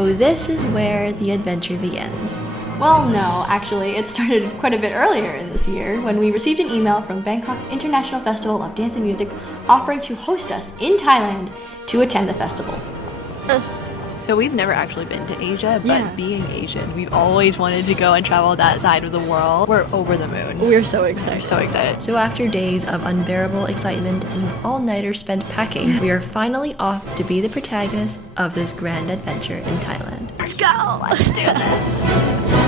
So this is where the adventure begins. Well, no, actually, it started quite a bit earlier in this year when we received an email from Bangkok's International Festival of Dance and Music offering to host us in Thailand to attend the festival. So we've never actually been to Asia, but being Asian, we've always wanted to go and travel that side of the world. We're over the moon. We're so excited. So excited. So after days of unbearable excitement and all-nighters spent packing, we are finally off to be the protagonists of this grand adventure in Thailand. Let's go! Let's do this!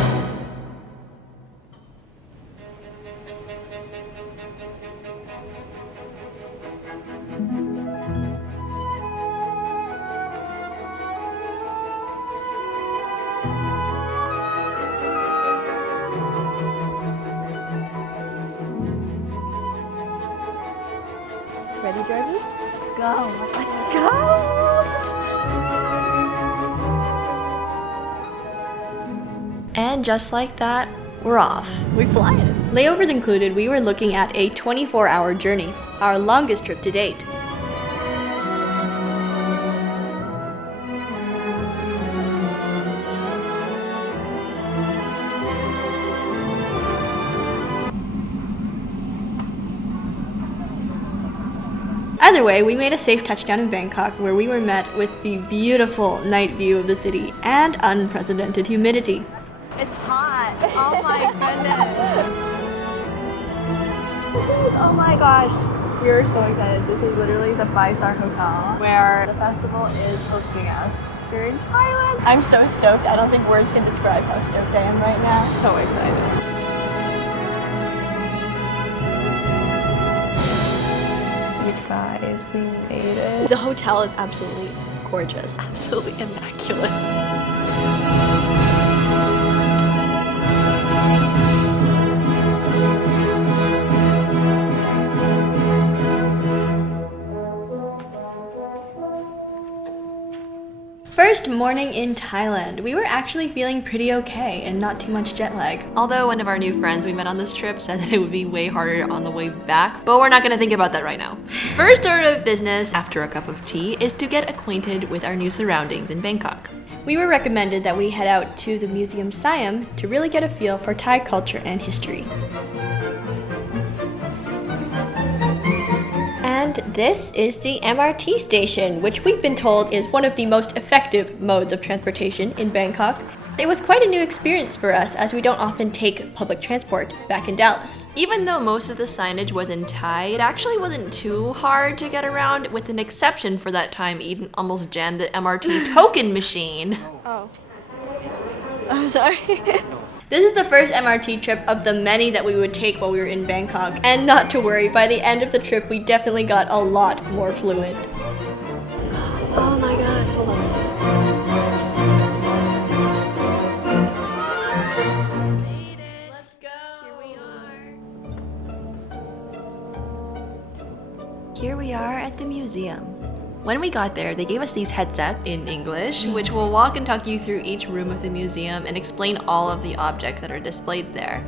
Ready, Jordan? Let's go. Let's go. And just like that, we're off. We're flying. Layovers included, we were looking at a 24-hour journey, our longest trip to date. Either way, we made a safe touchdown in Bangkok where we were met with the beautiful night view of the city and unprecedented humidity. It's hot. Oh my goodness. Oh my gosh. We're so excited. This is literally the 5-star hotel where the festival is hosting us here in Thailand. I'm so stoked. I don't think words can describe how stoked I am right now. So excited. Guys, we made it. The hotel is absolutely gorgeous. Absolutely immaculate. First morning in Thailand, we were actually feeling pretty okay and not too much jet lag. Although one of our new friends we met on this trip said that it would be way harder on the way back, but we're not gonna think about that right now. First order of business, after a cup of tea, is to get acquainted with our new surroundings in Bangkok. We were recommended that we head out to the Museum Siam to really get a feel for Thai culture and history. And this is the MRT station, which we've been told is one of the most effective modes of transportation in Bangkok. It was quite a new experience for us as we don't often take public transport back in Dallas. Even though most of the signage was in Thai, it actually wasn't too hard to get around, with an exception for that time Eden almost jammed the MRT token machine. Oh. I'm sorry. This is the first MRT trip of the many that we would take while we were in Bangkok. And not to worry, by the end of the trip, we definitely got a lot more fluent. Oh my god, hold on. Made it. Let's go. Here we are at the museum. When we got there, they gave us these headsets in English, which will walk and talk you through each room of the museum and explain all of the objects that are displayed there.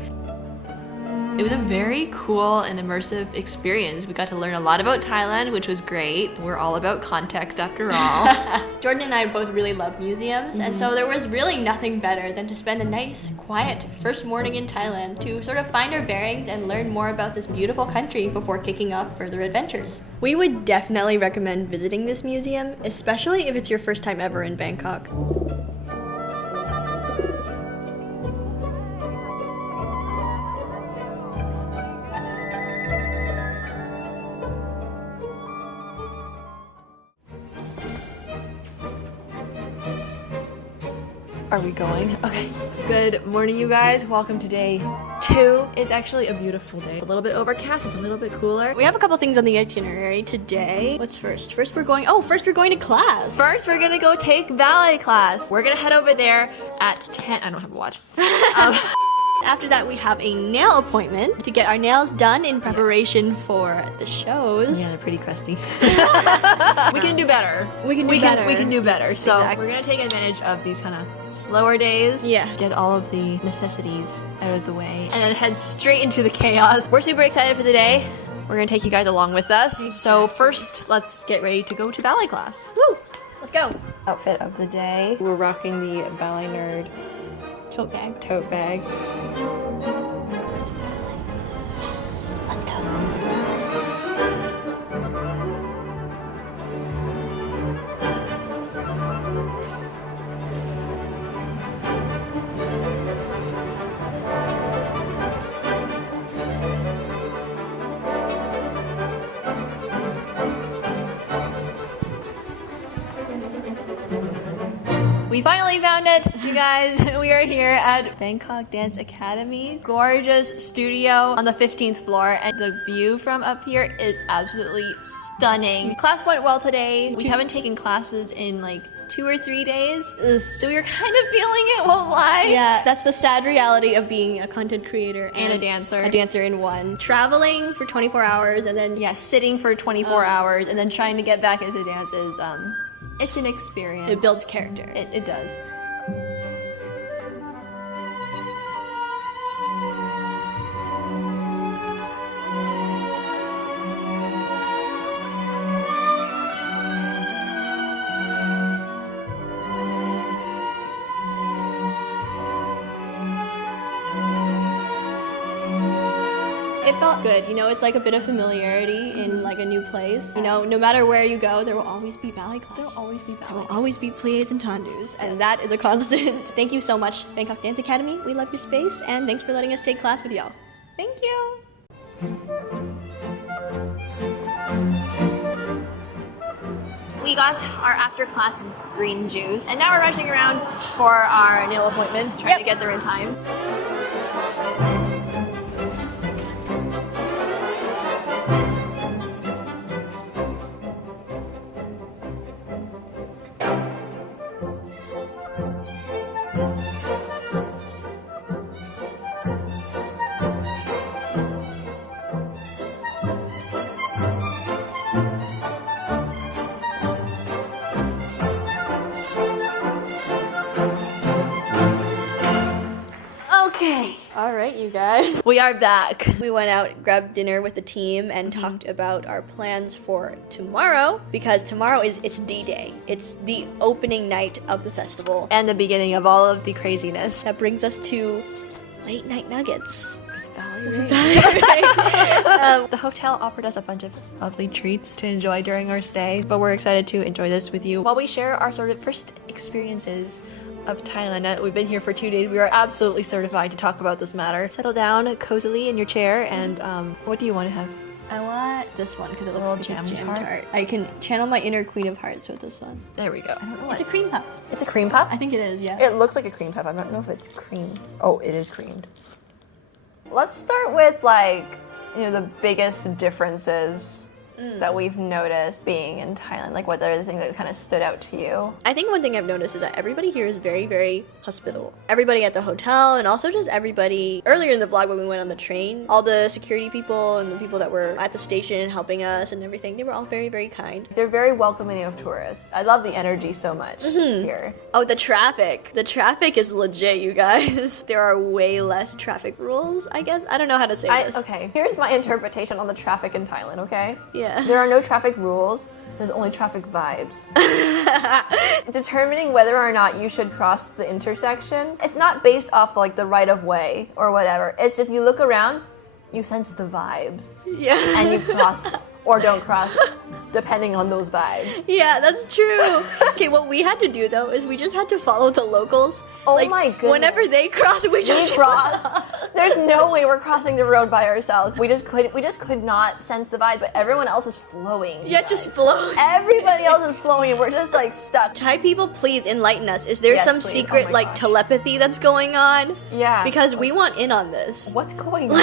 It was a very cool and immersive experience. We got to learn a lot about Thailand, which was great. We're all about context after all. Jordan and I both really love museums, and so there was really nothing better than to spend a nice, quiet first morning in Thailand to sort of find our bearings and learn more about this beautiful country before kicking off further adventures. We would definitely recommend visiting this museum, especially if it's your first time ever in Bangkok. Are we going? Okay. Good morning, you guys. Welcome to day 2. It's actually a beautiful day. It's a little bit overcast. It's a little bit cooler. We have a couple things on the itinerary today. What's first? First we're going to class. First, we're gonna go take ballet class. We're gonna head over there at 10. I don't have a watch. After that, we have a nail appointment to get our nails done in preparation for the shows. Yeah, they're pretty crusty. We can do better. We can do better. So Exactly. we're gonna take advantage of these kind of slower days. Yeah. Get all of the necessities out of the way, and then head straight into the chaos. We're super excited for the day. We're gonna take you guys along with us. So first, let's get ready to go to ballet class. Woo! Let's go. Outfit of the day. We're rocking the Ballet Nerd Tote bag. tote bag. Yes, let's go. We finally found it, you guys. We are here at Bangkok Dance Academy. Gorgeous studio on the 15th floor, and the view from up here is absolutely stunning. Class went well today. We haven't taken classes in like 2 or 3 days, so we were kind of feeling it, won't lie. Yeah, that's the sad reality of being a content creator And a dancer. A dancer in one. Traveling for 24 hours and then Yeah, sitting for 24 hours and then trying to get back into dance is, it's an experience. it builds character. It does. It felt good, you know, it's like a bit of familiarity in like a new place. You know, no matter where you go, there will always be ballet class. There'll always be There ballet. will always be pliés and tendus, and that is a constant. Thank you so much, Bangkok Dance Academy. We love your space, and thanks for letting us take class with y'all. Thank you. We got our after-class green juice, and now we're rushing around for our nail appointment, trying to get there in time. Okay. All right, you guys. We are back. We went out, grabbed dinner with the team, and talked about our plans for tomorrow, because tomorrow it's D-Day. It's the opening night of the festival. And the beginning of all of the craziness. That brings us to late night nuggets. It's ballet. Right. The hotel offered us a bunch of lovely treats to enjoy during our stay, but we're excited to enjoy this with you while we share our sort of first experiences of Thailand. We've been here for 2 days. We are absolutely certified to talk about this matter. Settle down cozily in your chair, and what do you want to have? I want this one because it looks little like jam a jam tart? tart. I can channel my inner Queen of Hearts with this one. There we go. I don't know. It's a cream puff. It's a cream puff? I think it is, yeah. It looks like a cream puff. I don't know if it's cream. Oh, it is creamed. Let's start with the biggest differences that we've noticed being in Thailand. Like, what are the things that kind of stood out to you? I think one thing I've noticed is that everybody here is very, very hospitable. Everybody at the hotel, and also just everybody. Earlier in the vlog when we went on the train, all the security people and the people that were at the station helping us and everything, they were all very, very kind. They're very welcoming of tourists. I love the energy so much here. Oh, the traffic. The traffic is legit, you guys. There are way less traffic rules, I guess. I don't know how to say this. Okay, here's my interpretation on the traffic in Thailand, okay? Yeah. There are no traffic rules. There's only traffic vibes. Determining whether or not you should cross the intersection, it's not based off like the right of way or whatever. It's if you look around, you sense the vibes. Yeah. And you cross or don't cross depending on those vibes. Yeah, that's true. Okay, what we had to do though is we just had to follow the locals. Oh Like, my goodness. Whenever they cross, we just cross. There's no way we're crossing the road by ourselves. We just could not sense the vibe, but everyone else is flowing. Yeah, guys. just flow. Everybody else is flowing and we're just like stuck. Thai people, please enlighten us. Is there Yes, some please. secret Oh my like gosh. telepathy that's going on? Yeah. Because we want in on this. What's going on?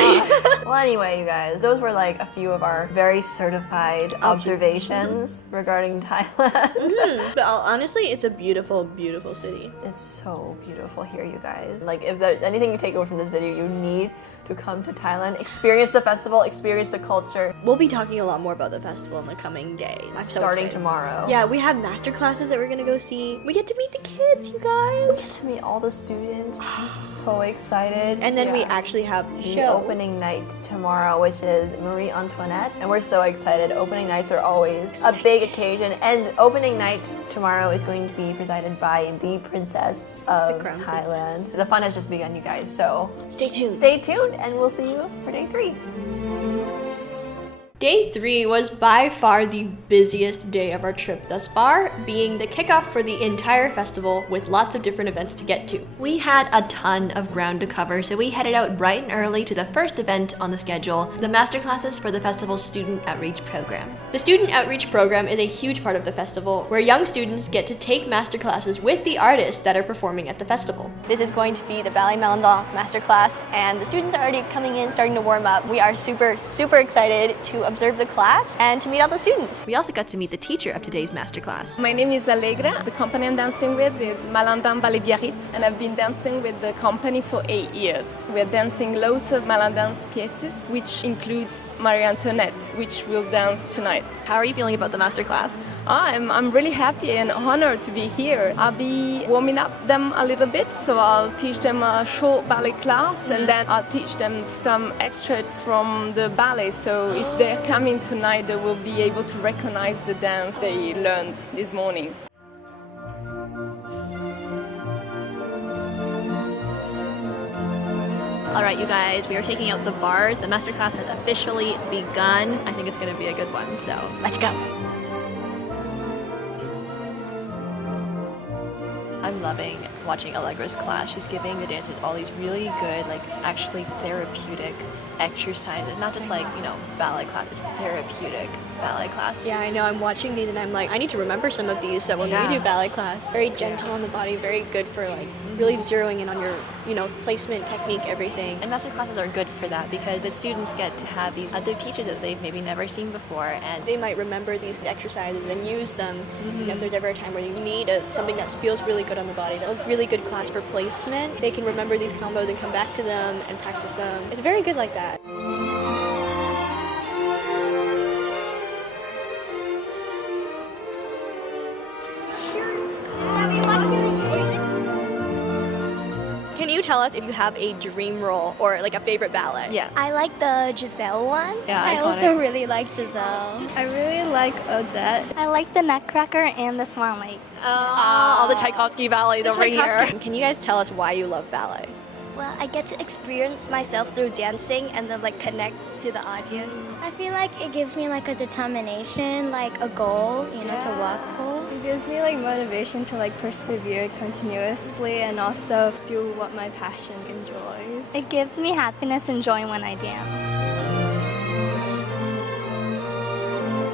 Well, anyway, you guys, those were like a few of our very certified observations regarding Thailand. But honestly, it's a beautiful, beautiful city. It's so beautiful here, you guys. Like, if there's anything you take away from this video, you need to to come to Thailand, experience the festival, experience the culture. We'll be talking a lot more about the festival in the coming days. Starting tomorrow. Yeah, we have master classes that we're gonna go see. We get to meet the kids, you guys. We get to meet all the students. I'm so excited. And then we actually have the the show. opening night tomorrow, which is Marie Antoinette, and we're so excited. Opening nights are always a big occasion, and opening night tomorrow is going to be presided by the Princess of Crown Thailand. Princess. The fun has just begun, you guys, so Stay tuned. stay tuned, and we'll see you for day 3. Day 3 was by far the busiest day of our trip thus far, being the kickoff for the entire festival with lots of different events to get to. We had a ton of ground to cover, so we headed out bright and early to the first event on the schedule, the masterclasses for the festival's Student Outreach Program. The Student Outreach Program is a huge part of the festival, where young students get to take masterclasses with the artists that are performing at the festival. This is going to be the Ballet Malandon masterclass, and the students are already coming in, starting to warm up. We are super excited to observe the class and to meet all the students. We also got to meet the teacher of today's masterclass. My name is Allegra. The company I'm dancing with is Malandin Ballet Biarritz, and I've been dancing with the company for 8 years. We're dancing loads of Malandin's pieces, which includes Marie Antoinette, which we'll dance tonight. How are you feeling about the masterclass? I'm really happy and honored to be here. I'll be warming up them a little bit, so I'll teach them a short ballet class, and then I'll teach them some extract from the ballet, so if they're coming tonight, they will be able to recognize the dance they learned this morning. All right, you guys, we are taking out the bars. The masterclass has officially begun. I think it's going to be a good one, so Let's go. I'm loving watching Allegra's class. She's giving the dancers all these really good, like actually therapeutic exercises. Not just like, ballet class, it's therapeutic ballet class. Yeah, I know. I'm watching these and I'm like, I need to remember some of these so when Yeah. we do ballet class. Very gentle on the body, very good for like really zeroing in on your, placement, technique, everything. And master classes are good for that because the students get to have these other teachers that they've maybe never seen before, and They might remember these exercises and use them. If there's ever a time where you need something that feels really good on the body, a really good class for placement, they can remember these combos and come back to them and practice them. It's very good like that. Can you tell us if you have a dream role or like a favorite ballet? yeah. I like the Giselle one. Yeah, I iconic. also really like Giselle. I really like Odette. I like the Nutcracker and the Swan Lake. All the Tchaikovsky ballets over here. Can you guys tell us why you love ballet? Well, I get to experience myself through dancing and then connect to the audience. I feel like it gives me a determination, a goal, to work for. It gives me motivation to persevere continuously and also do what my passion enjoys. It gives me happiness and joy when I dance.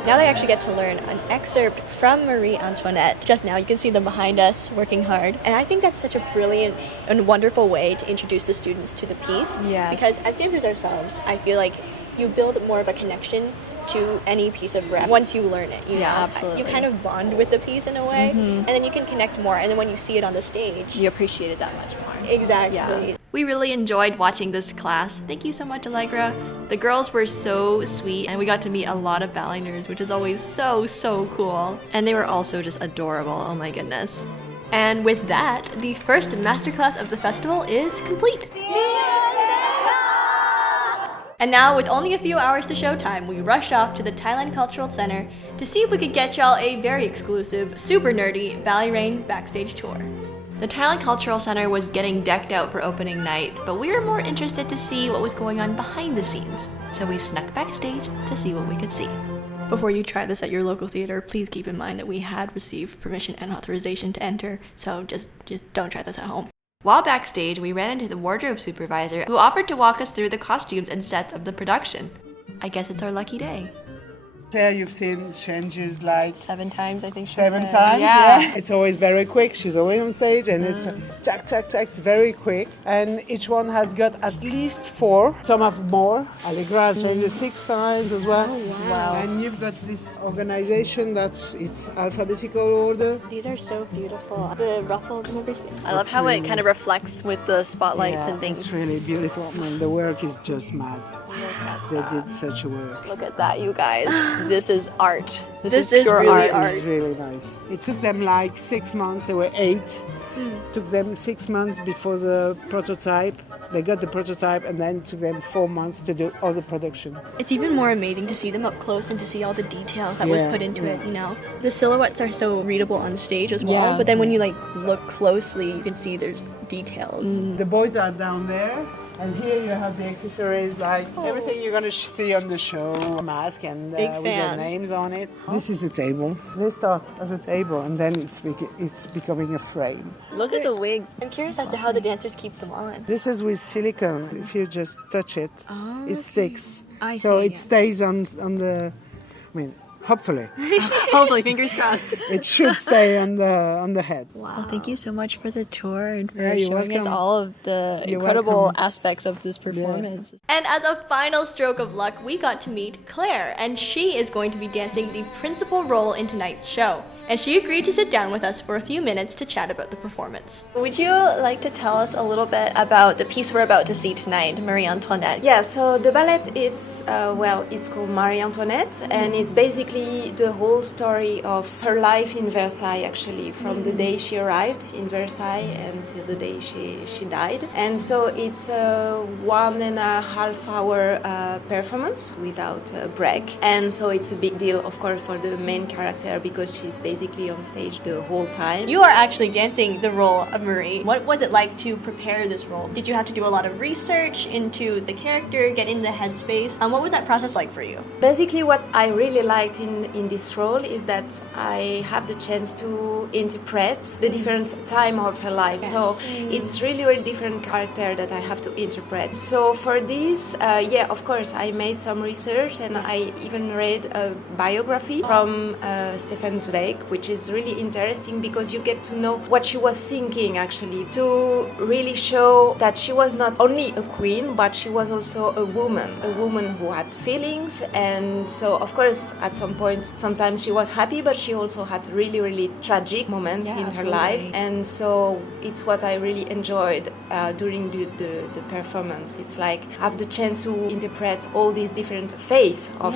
Now they actually get to learn an excerpt from Marie Antoinette. Just now you can see them behind us working hard. And I think that's such a brilliant and wonderful way to introduce the students to the piece. Yes. Because as dancers ourselves, I feel like you build more of a connection to any piece of rap once you learn it. You know? Absolutely. You kind of bond with the piece in a way, and then you can connect more. And then when you see it on the stage, You appreciate it that much more. exactly. Yeah. We really enjoyed watching this class. Thank you so much, Allegra. The girls were so sweet, and we got to meet a lot of ballet nerds, which is always so cool. And they were also just adorable. Oh my goodness. And with that, the first masterclass of the festival is complete. And now, with only a few hours to showtime, we rush off to the Thailand Cultural Center to see if we could get y'all a very exclusive, super nerdy Ballet Rain backstage tour. The Thailand Cultural Center was getting decked out for opening night, but we were more interested to see what was going on behind the scenes, so we snuck backstage to see what we could see. Before you try this at your local theater, please keep in mind that we had received permission and authorization to enter, so just don't try this at home. While backstage, we ran into the wardrobe supervisor who offered to walk us through the costumes and sets of the production. I guess it's our lucky day. There you've seen changes like 7 times, I think. 7 she said. times. Yeah. It's always very quick. She's always on stage, and it's check, check, check. It's very quick, and each one has got at least 4. Some have more. Allegra has changed 6 times as well. Oh, wow. And you've got this organization that's it's alphabetical order. These are so beautiful. The ruffles and everything. I love how it kind of reflects with the spotlights and things. It's really beautiful. I mean, the work is just mad. They did such a work. Look at that, you guys. This is art. This is pure really art. It's really nice. It took them like 6 months. They were 8. Took them 6 months before the prototype. They got the prototype, and then it took them 4 months to do all the production. It's even more amazing to see them up close and to see all the details that was put into it, you know. The silhouettes are so readable on stage as well, but then when you like look closely, you can see there's details. The boys are down there, and here you have the accessories, like everything you're gonna see on the show, mask and Big with their fan. names on it. This is a table. They start as a table, and then it's becoming a frame. Look at the wig. I'm curious as to how the dancers keep them on. This is with silicone. If you just touch it, it sticks. So it stays on the. I mean, hopefully, Hopefully, fingers crossed. it should stay on the head. Well, thank you so much for the tour and for Yeah, you're showing us welcome. all of the You're incredible welcome. aspects of this performance. And as a final stroke of luck, we got to meet Claire, and she is going to be dancing the principal role in tonight's show. And she agreed to sit down with us for a few minutes to chat about the performance. Would you like to tell us a little bit about the piece we're about to see tonight, Marie Antoinette? Yeah, so the ballet, it's called Marie Antoinette, and it's basically the whole story of her life in Versailles, actually, from the day she arrived in Versailles until the day she died. And so it's a 1.5 hour performance without a break. And so it's a big deal, of course, for the main character because she's basically on stage the whole time. You are actually dancing the role of Marie. What was it like to prepare this role? Did you have to do a lot of research into the character, get in the headspace? What was that process like for you? Basically, what I really liked in this role is that I have the chance to interpret the different time of her life. So it's really different character that I have to interpret. So for this, of course, I made some research and I even read a biography from Stefan Zweig, which is really interesting because you get to know what she was thinking actually, to really show that she was not only a queen, but she was also a woman who had feelings. And so of course at some point sometimes she was happy, but she also had really tragic moments in her life. And so it's what I really enjoyed during the performance. It's like have the chance to interpret all these different phases of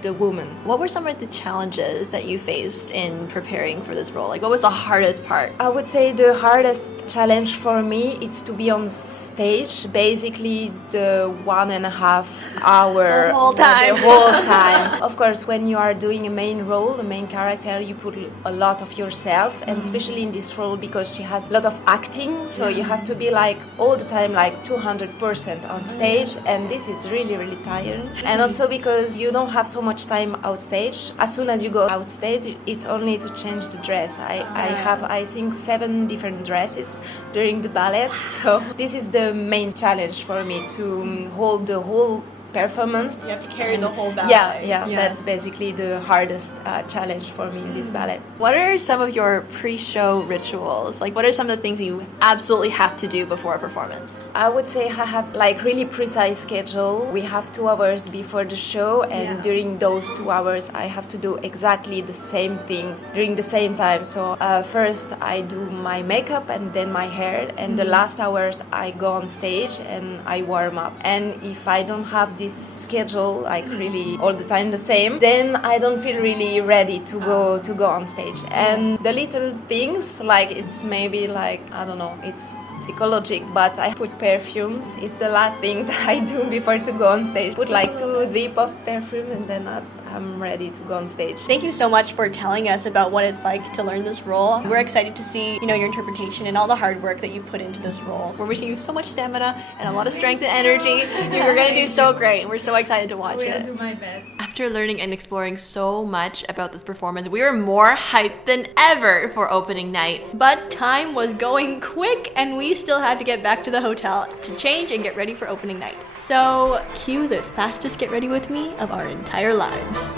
the woman. What were some of the challenges that you faced in preparing for this role? Like, what was the hardest part? I would say the hardest challenge for me is to be on stage basically the 1.5 hour The whole time. The whole time. Of course, when you are doing a main role, the main character, you put a lot of yourself, and especially in this role because she has a lot of acting, so you have to be like all the time like 200% on stage, and this is really tiring. And also because you don't have so much time outstage. As soon as you go outstage, it's only to change the dress. I have, I think, 7 different dresses during the ballet. So this is the main challenge for me, to hold the whole performance. You have to carry the whole ballet. Yeah, that's basically the hardest challenge for me in this ballet. What are some of your pre-show rituals? Like, what are some of the things you absolutely have to do before a performance? I would say I have like really precise schedule. We have 2 hours before the show, and during those 2 hours I have to do exactly the same things during the same time. So first I do my makeup and then my hair, and the last hours I go on stage and I warm up. And if I don't have this schedule like really all the time the same, then I don't feel really ready to go on stage. And the little things, like it's maybe like, I don't know, it's psychological, but I put perfumes. It's the last things I do before to go on stage. Put like 2 dip of perfume, and then I'm ready to go on stage. Thank you so much for telling us about what it's like to learn this role. We're excited to see, your interpretation and all the hard work that you put into this role. We're wishing you so much stamina and a lot of strength and energy. You're going to do so great, and we're so excited to watch it. do my best. After learning and exploring so much about this performance, we were more hyped than ever for opening night. But time was going quick, and we still had to get back to the hotel to change and get ready for opening night. So, cue the fastest get ready with me of our entire lives.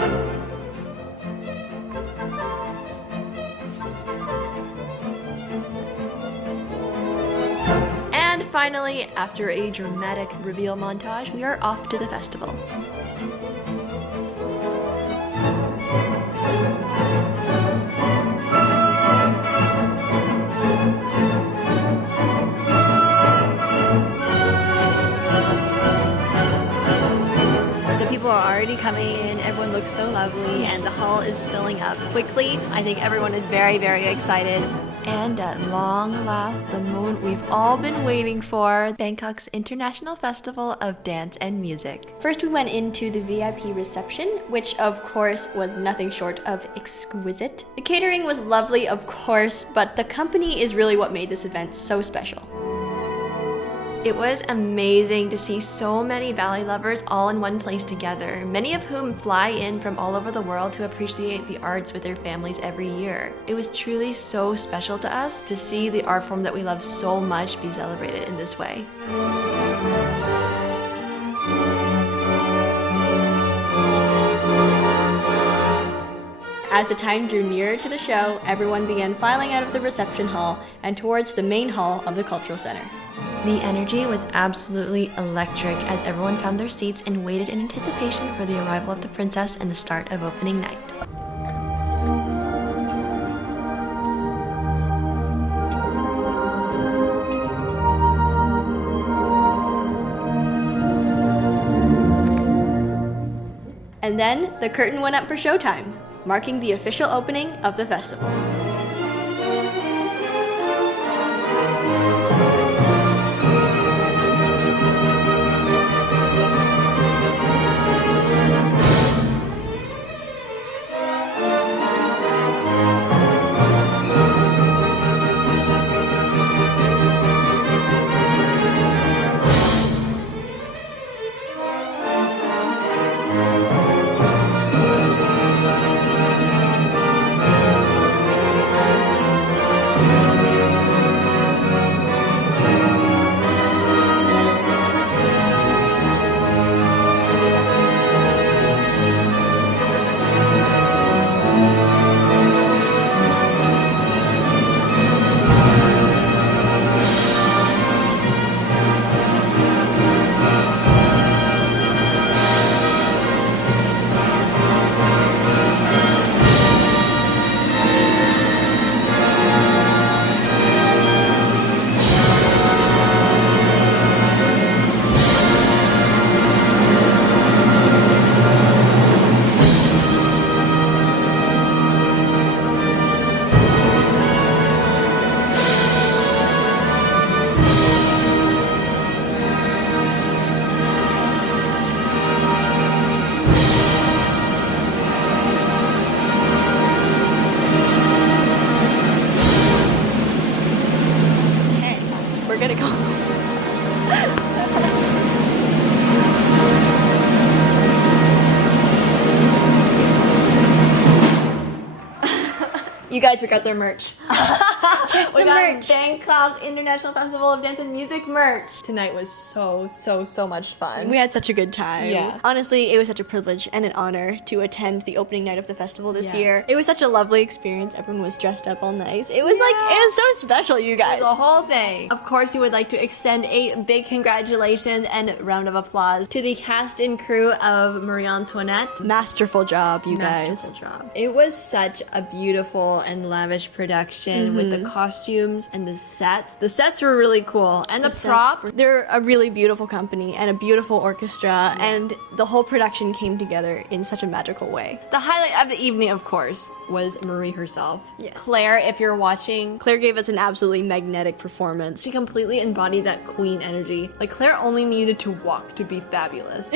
And finally, after a dramatic reveal montage, we are off to the festival. People are already coming in, everyone looks so lovely, and the hall is filling up quickly. I think everyone is very, very excited. And at long last, the moment we've all been waiting for, Bangkok's International Festival of Dance and Music. First, we went into the VIP reception, which of course was nothing short of exquisite. The catering was lovely, of course, but the company is really what made this event so special. It was amazing to see so many ballet lovers all in one place together, many of whom fly in from all over the world to appreciate the arts with their families every year. It was truly so special to us to see the art form that we love so much be celebrated in this way. As the time drew nearer to the show, everyone began filing out of the reception hall and towards the main hall of the cultural center. The energy was absolutely electric as everyone found their seats and waited in anticipation for the arrival of the princess and the start of opening night. And then the curtain went up for showtime, marking the official opening of the festival. We're gonna go. You guys forgot their merch. We got merch. Bangkok International Festival of Dance and Music merch. Tonight was so much fun. We had such a good time. Yeah. Honestly, it was such a privilege and an honor to attend the opening night of the festival this Yes. year. It was such a lovely experience. Everyone was dressed up all nice. It was it was so special, you guys. The whole thing. Of course, we would like to extend a big congratulations and round of applause to the cast and crew of Marie Antoinette. Masterful job, you guys. Masterful job. It was such a beautiful and lavish production with the costumes and the sets. The sets were really cool. And the props. They're a really beautiful company and a beautiful orchestra, and the whole production came together in such a magical way. The highlight of the evening, of course, was Marie herself. Yes. Claire, if you're watching, Claire gave us an absolutely magnetic performance. she completely embodied that queen energy. Like, Claire only needed to walk to be fabulous.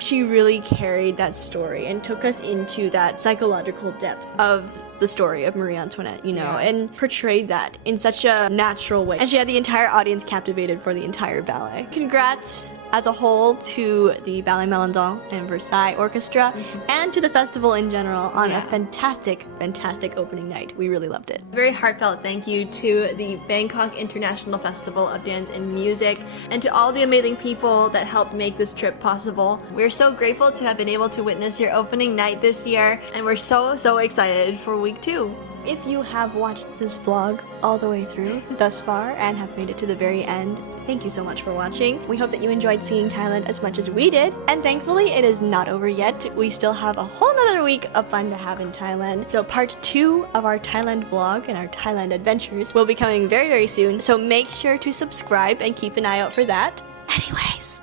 She really carried that story and took us into that psychological depth of the story of Marie Antoinette, you know, and portrayed that in such a natural way. And she had the entire audience captivated for the entire ballet. Congrats. as a whole to the Ballet Melendon and Versailles Orchestra and to the festival in general on a fantastic, fantastic opening night. We really loved it. Very heartfelt thank you to the Bangkok International Festival of Dance and Music and to all the amazing people that helped make this trip possible. We're so grateful to have been able to witness your opening night this year, and we're so excited for week 2. If you have watched this vlog all the way through thus far and have made it to the very end, thank you so much for watching. We hope that you enjoyed seeing Thailand as much as we did. And thankfully, it is not over yet. We still have a whole nother week of fun to have in Thailand. So part 2 of our Thailand vlog and our Thailand adventures will be coming very soon. So make sure to subscribe and keep an eye out for that. Anyways,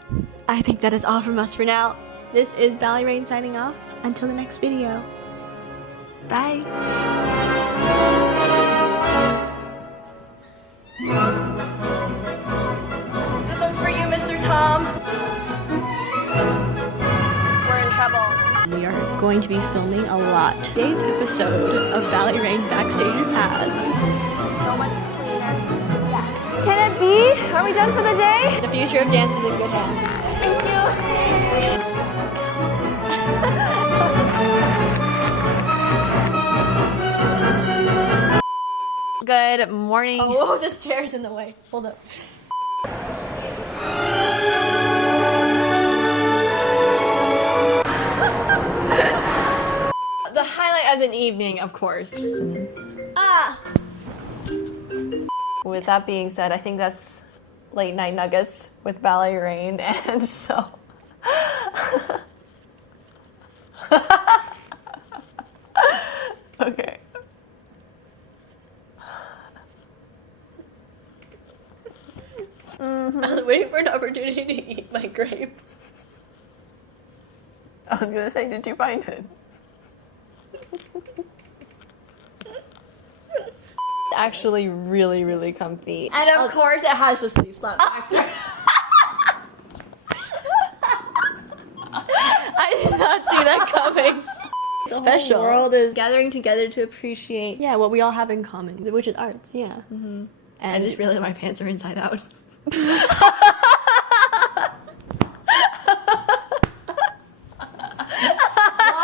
I think that is all from us for now. This is Ballet Rain signing off. Until the next video. Bye. This one's for you, Mr. Tom. We're in trouble. We are going to be filming a lot. Today's episode of Ballet Rain Backstage Pass. So much cleaner. Yeah. Can it be? Are we done for the day? The future of dance is in good hands. Thank you. Good morning. Oh, this chair is in the way. Hold up. The highlight of the evening, of course. Ah! With that being said, I think that's late night nuggets with Ballet Rain, and so... Okay. I was waiting for an opportunity to eat my grape. I was gonna say, did you find it? Actually really comfy. And of course it has the sleeve slap factor. I did not see that coming. Special. The world is gathering together to appreciate. Yeah, what we all have in common, which is arts, yeah. And I just realized my pants are inside out.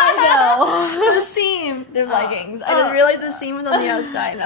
I know. The seam. They're leggings. I just realized the seam was on the outside.